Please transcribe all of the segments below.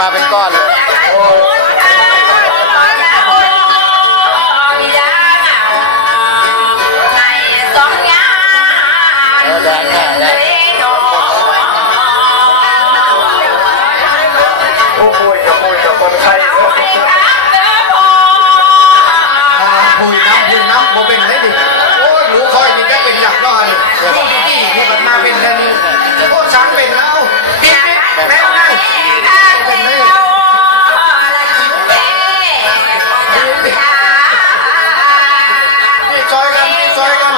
มาเป็นก้อนเลยแดงแดงโอ้ยกับคนไทยคุยน้ำโมเป็นได้ดิโอ้ยหนูคอยมีได้เป็นหยักล่อนี่ลูกพี่นี่มันมาเป็นแค่นี้โอ้ช้างเป็นแล้วปิ๊บแม่นั่งเป็นเลยนี่จอยกัน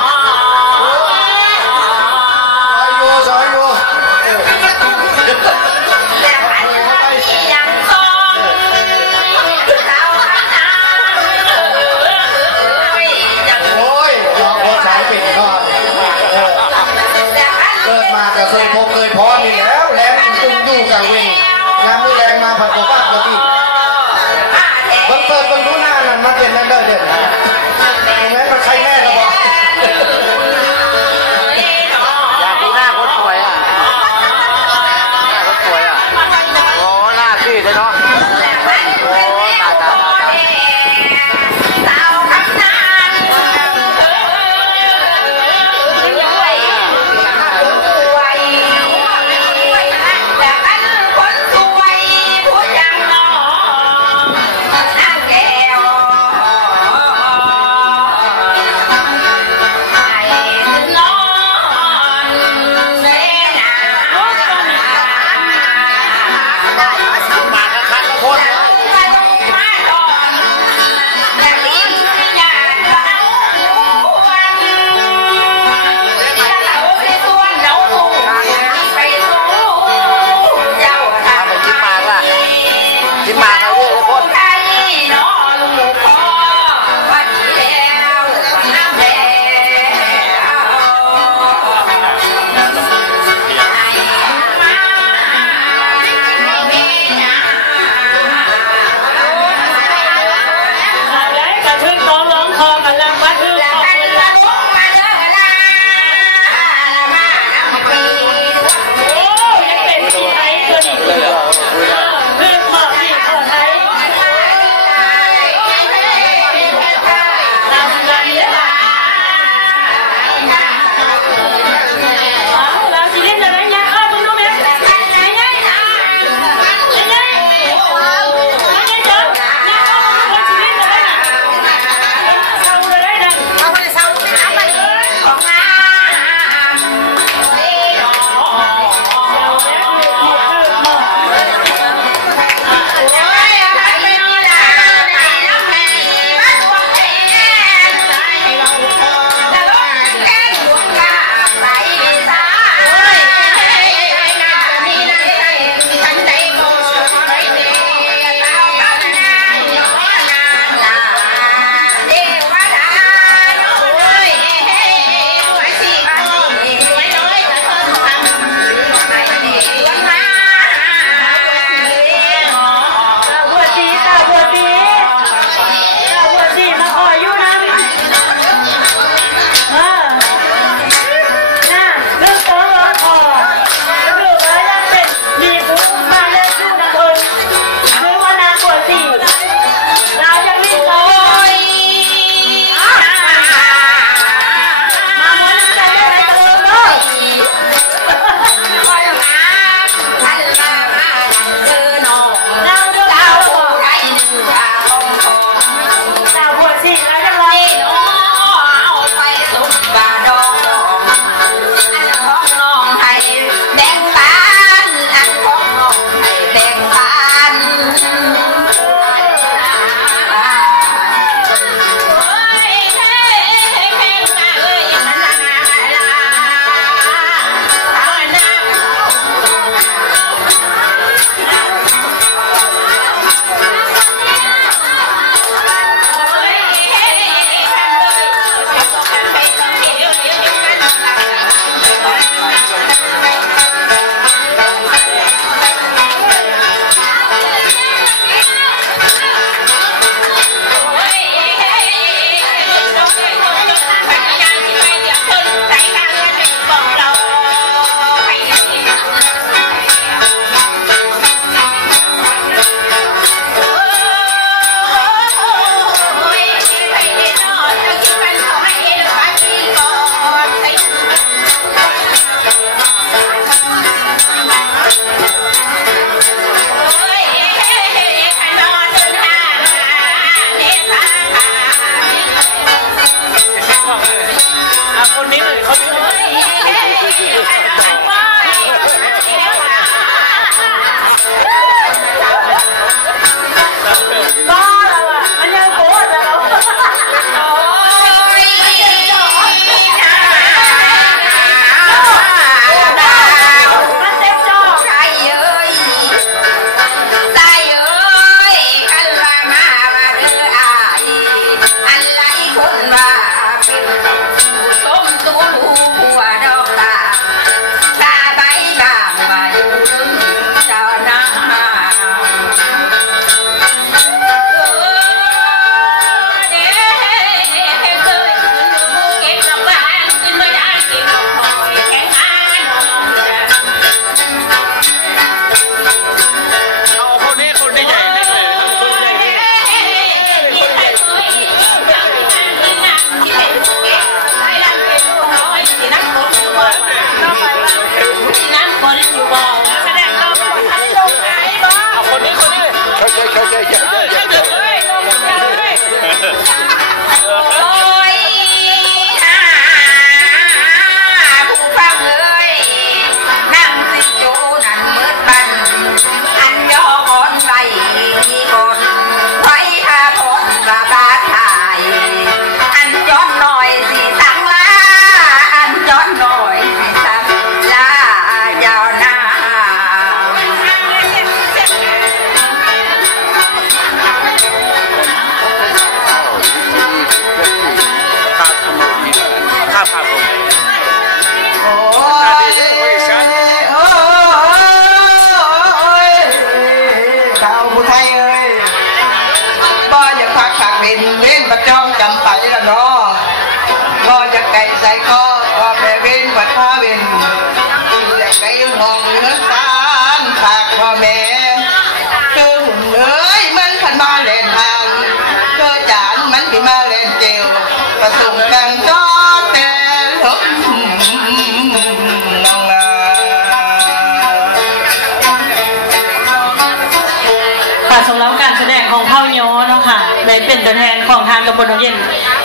เป็นตัวแทนของทางตำบลหนองเย็น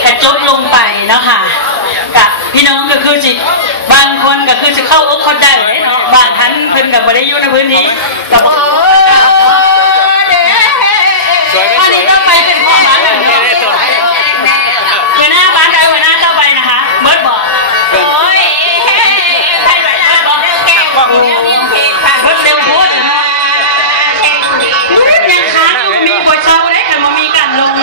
แต่จบลงไปเนาะค่ะกับพี่น้องก็คือสิบางคนก็คือจะเข้าอกเข้าใจเนาะบางท่านเพิ่นกับบ่ได้อยู่ในพื้นที่กับอันนี้ต้องไปเป็นพ่อบ้านแบบนี้หัวหน้าบ้านใดหัวหน้าเจ้าไปนะคะเบิร์ดบอกโอ้ยใครไหวเบิร์ดบอกแก้บอกเบิร์ดเร็วพูดเนาะยังค้างมีบทเช่าได้แต่มันมีการลง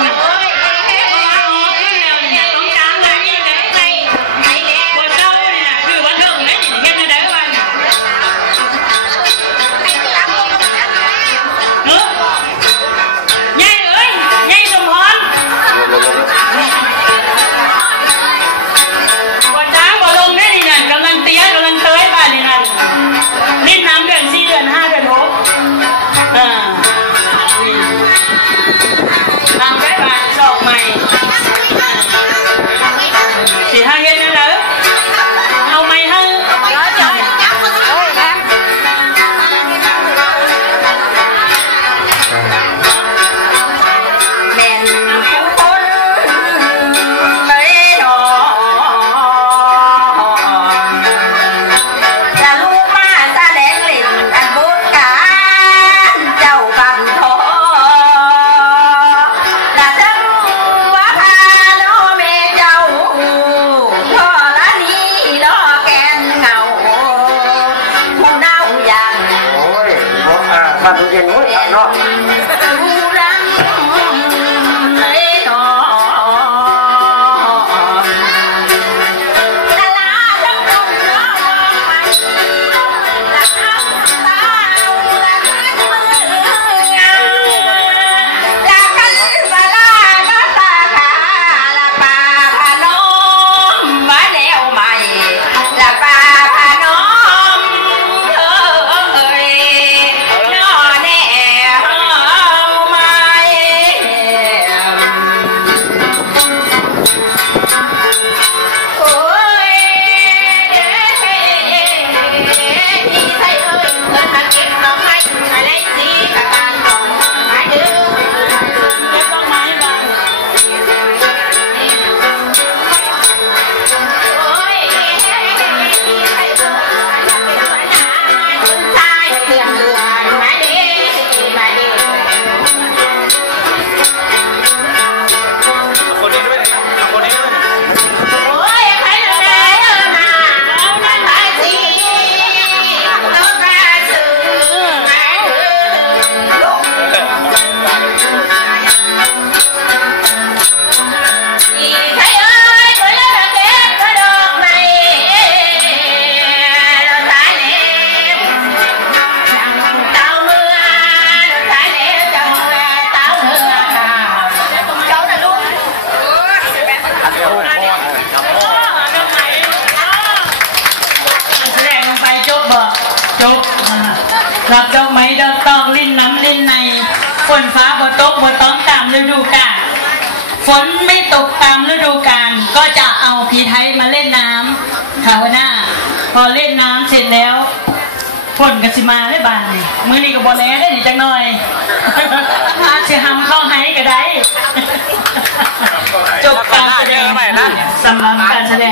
บ้านทุเรียนนู้นเนาะรับดอกไม้ดอกตองลิ้นน้ำลิ้นในฝนฟ้าบ่ตกบ่ต้องตามฤดูกาลฝนไม่ตกตามฤดูกาลก็จะเอาผีไทยมาเล่นน้ำค่ะหัวหน้าพอเล่นน้ำเสร็จแล้วฝนกสิมาได้บานนี่มื้อนี้ก็บ่แล้วได้จังหน่อยอาจจะทำเข้าให้ก็ได้จบการแสดงสำหรับการแสดง